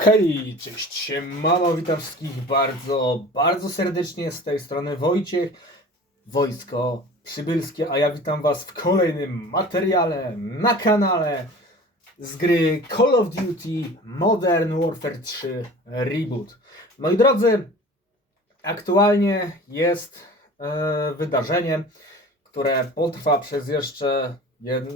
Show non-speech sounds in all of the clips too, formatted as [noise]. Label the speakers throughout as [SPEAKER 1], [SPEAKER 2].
[SPEAKER 1] Hej, cześć, siemano, witam wszystkich bardzo, bardzo serdecznie z tej strony Wojciech, Wojsko Przybylskie, a ja witam was w kolejnym materiale na kanale z gry Call of Duty Modern Warfare 3 Reboot. Moi drodzy, aktualnie jest e, wydarzenie, które potrwa przez jeszcze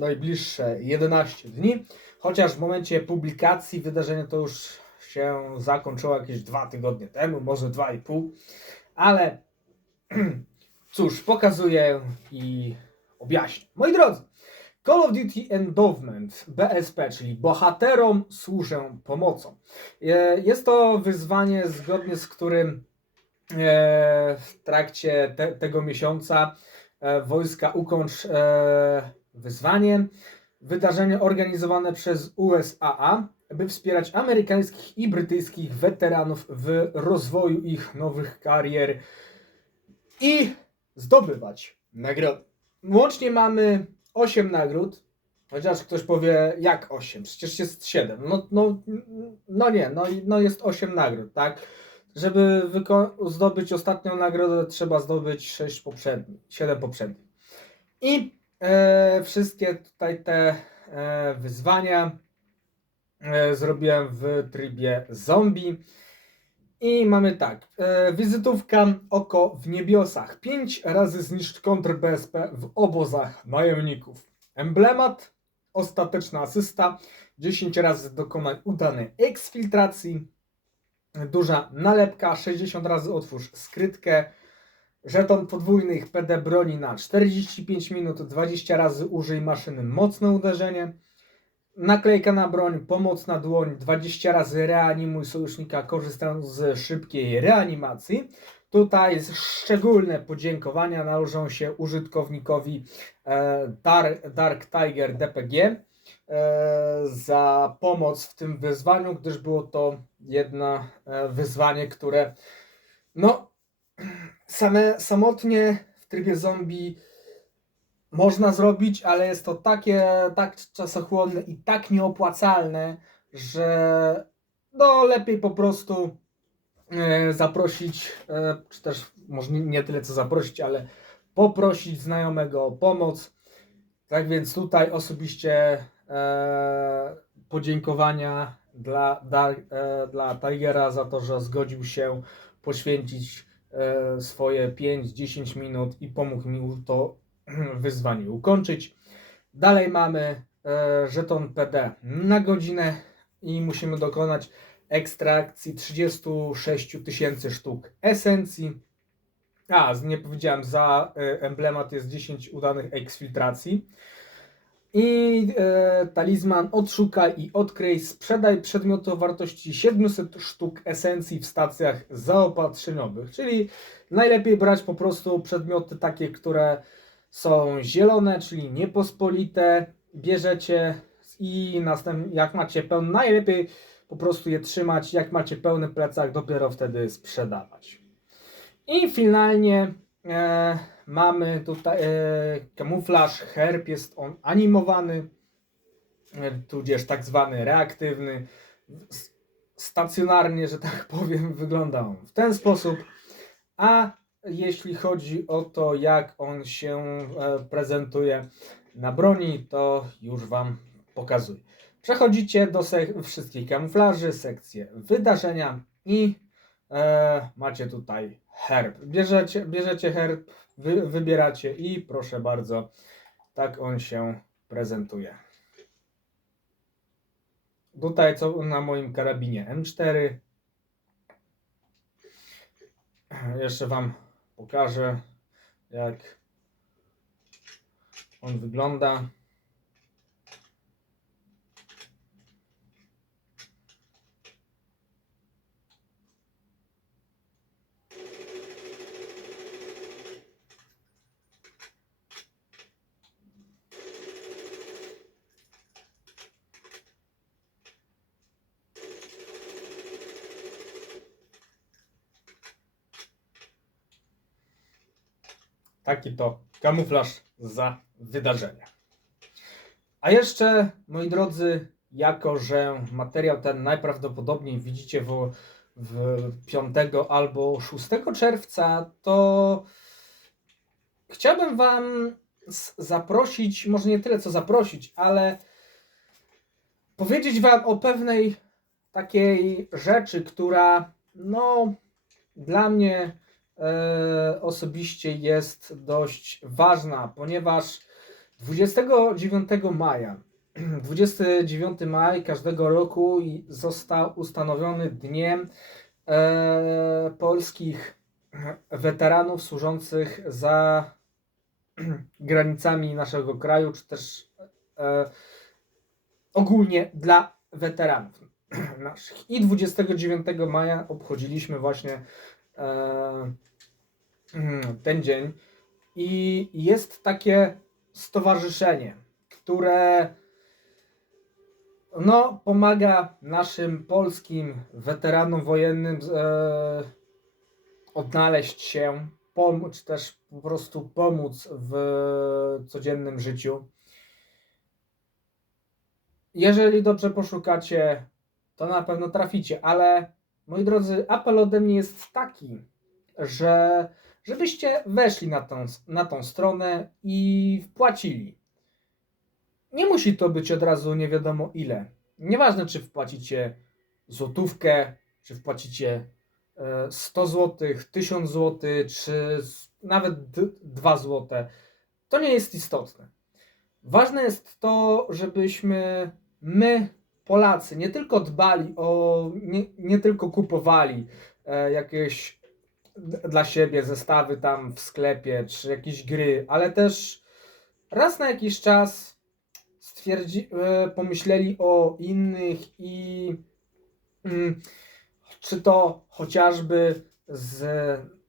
[SPEAKER 1] najbliższe 11 dni. Chociaż w momencie publikacji wydarzenie to już się zakończyło jakieś dwa tygodnie temu, może dwa i pół, ale [clears throat] cóż, pokazuję i objaśnię. Moi drodzy, Call of Duty Endowment BSP, czyli bohaterom służę pomocą. E, Jest to wyzwanie, zgodnie z którym e, w trakcie te, tego miesiąca e, wojska ukończ wyzwanie. Wydarzenie organizowane przez USAA, by wspierać amerykańskich i brytyjskich weteranów w rozwoju ich nowych karier i zdobywać nagrody. Łącznie mamy 8 nagród. Chociaż ktoś powie, jak 8? Przecież jest 7. No, no, no nie, no, no jest 8 nagród, tak? Żeby zdobyć ostatnią nagrodę, trzeba zdobyć 6 poprzednich, 7 poprzednich. I e, wszystkie tutaj te e, wyzwania zrobiłem w trybie zombie. I mamy tak, e, wizytówka oko w niebiosach. 5 razy zniszcz kontr BSP w obozach najemników. Emblemat, ostateczna asysta, 10 razy dokonaj udanej eksfiltracji. Duża nalepka, 60 razy otwórz skrytkę. Żeton podwójnych PD broni na 45 minut, 20 razy użyj maszyny mocne uderzenie. Naklejka na broń, pomocna dłoń, 20 razy reanimuj sojusznika korzystając z szybkiej reanimacji. Tutaj szczególne podziękowania należą się użytkownikowi e, Dark, Dark Tiger DPG e, za pomoc w tym wyzwaniu, gdyż było to jedno e, wyzwanie, które no same, samotnie w trybie zombie można zrobić, ale jest to takie tak czasochłonne i tak nieopłacalne, że no lepiej po prostu e, zaprosić, e, czy też może nie, tyle co zaprosić, ale poprosić znajomego o pomoc. Tak więc tutaj osobiście e, podziękowania dla, dla, Tigera za to, że zgodził się poświęcić swoje 5-10 minut i pomógł mi to [clears throat] wyzwanie ukończyć. Dalej mamy e, żeton PD na godzinę i musimy dokonać ekstrakcji 36 tysięcy sztuk esencji. A, nie powiedziałem, za e, emblemat jest 10 udanych eksfiltracji. I e, talizman odszukaj i odkryj, sprzedaj przedmioty o wartości 700 sztuk esencji w stacjach zaopatrzeniowych. Czyli najlepiej brać po prostu przedmioty takie, które są zielone, czyli niepospolite. Bierzecie i następnie, jak macie pełny, najlepiej po prostu je trzymać. Jak macie pełny plecak, dopiero wtedy sprzedawać. I finalnie e, mamy tutaj e, kamuflaż, herb, jest on animowany, e, tudzież tak zwany reaktywny. Stacjonarnie, że tak [laughs] powiem, wygląda on w ten sposób. A jeśli chodzi o to, jak on się e, prezentuje na broni, to już Wam pokazuję. Przechodzicie do wszystkich kamuflaży, sekcję wydarzenia i e, macie tutaj herb. Bierzecie, bierzecie herb, wy, wybieracie i proszę bardzo, tak on się prezentuje. Tutaj co na moim karabinie M4. Jeszcze Wam pokażę, jak on wygląda. Taki to kamuflaż za wydarzenie. A jeszcze, moi drodzy, jako że materiał ten najprawdopodobniej widzicie w, w 5 albo 6 czerwca, to chciałbym Wam zaprosić, może nie tyle co zaprosić, ale powiedzieć Wam o pewnej takiej rzeczy, która no dla mnie osobiście jest dość ważna, ponieważ 29 maja [clears throat] 29 maj każdego roku został ustanowiony dniem e, polskich weteranów służących za [clears throat] granicami naszego kraju, czy też e, ogólnie dla weteranów [clears throat] naszych. I 29 maja obchodziliśmy właśnie e, ten dzień. I jest takie stowarzyszenie, które no, pomaga naszym polskim weteranom wojennym e, odnaleźć się, pomóc, też po prostu pomóc w codziennym życiu. Jeżeli dobrze poszukacie, to na pewno traficie, ale moi drodzy, apel ode mnie jest taki, że żebyście weszli na tą, na tą stronę i wpłacili. Nie musi to być od razu nie wiadomo ile. Nieważne, czy wpłacicie złotówkę, czy wpłacicie e, 100 zł, 1000 zł, czy nawet d- 2 zł. To nie jest istotne. Ważne jest to, żebyśmy my, Polacy, nie tylko dbali o, nie, nie tylko kupowali e, jakieś dla siebie zestawy tam w sklepie, czy jakieś gry, ale też raz na jakiś czas stwierdzi, e, pomyśleli o innych i mm, czy to chociażby z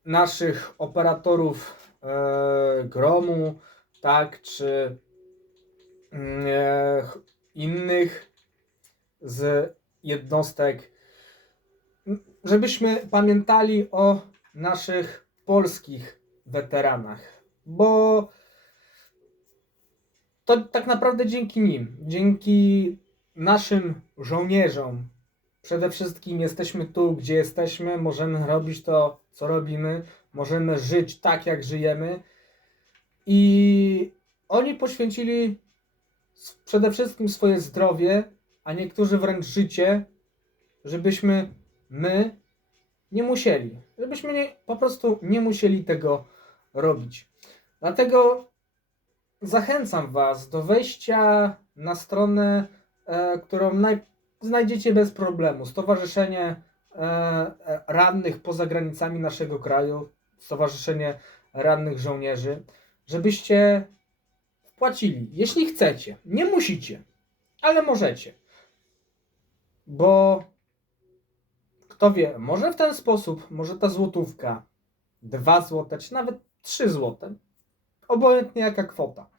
[SPEAKER 1] naszych operatorów e, gromu, tak, czy mm, e, ch- innych z jednostek, żebyśmy pamiętali o naszych polskich weteranach, bo to tak naprawdę dzięki nim, dzięki naszym żołnierzom, przede wszystkim jesteśmy tu, gdzie jesteśmy, możemy robić to, co robimy, możemy żyć tak, jak żyjemy. I oni poświęcili przede wszystkim swoje zdrowie, a niektórzy wręcz życie, żebyśmy my nie musieli, żebyśmy nie, po prostu nie musieli tego robić. Dlatego zachęcam Was do wejścia na stronę, e, którą naj, znajdziecie bez problemu. Stowarzyszenie e, e, Rannych poza granicami naszego kraju, Stowarzyszenie Rannych Żołnierzy, żebyście wpłacili, jeśli chcecie. Nie musicie, ale możecie. Bo kto wie, może w ten sposób, może ta złotówka, dwa złote, czy nawet trzy złote, obojętnie jaka kwota.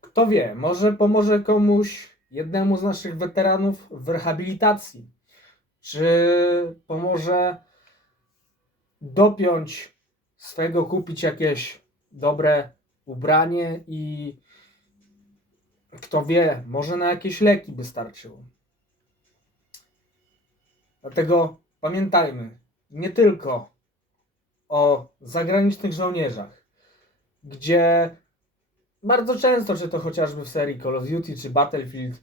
[SPEAKER 1] Kto wie, może pomoże komuś, jednemu z naszych weteranów w rehabilitacji, czy pomoże dopiąć swego, kupić jakieś dobre ubranie i kto wie, może na jakieś leki by starczyło. Dlatego pamiętajmy nie tylko o zagranicznych żołnierzach, gdzie bardzo często, czy to chociażby w serii Call of Duty czy Battlefield,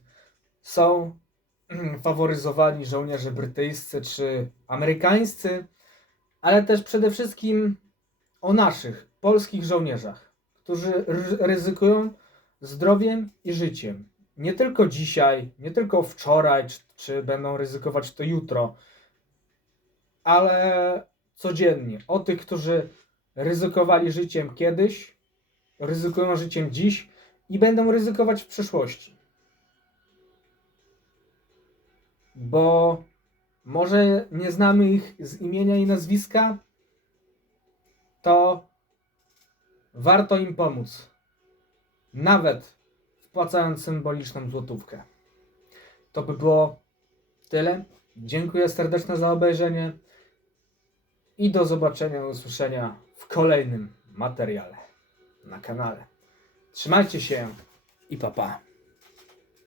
[SPEAKER 1] są [clears throat] faworyzowani żołnierze brytyjscy czy amerykańscy, ale też przede wszystkim o naszych polskich żołnierzach, którzy ry- ryzykują zdrowiem i życiem. Nie tylko dzisiaj, nie tylko wczoraj, czy, czy będą ryzykować to jutro, ale codziennie. O tych, którzy ryzykowali życiem kiedyś, ryzykują życiem dziś i będą ryzykować w przyszłości. Bo może nie znamy ich z imienia i nazwiska, to warto im pomóc. Nawet wpłacając symboliczną złotówkę. To by było tyle. Dziękuję serdecznie za obejrzenie i do zobaczenia usłyszenia w kolejnym materiale na kanale. Trzymajcie się i pa pa.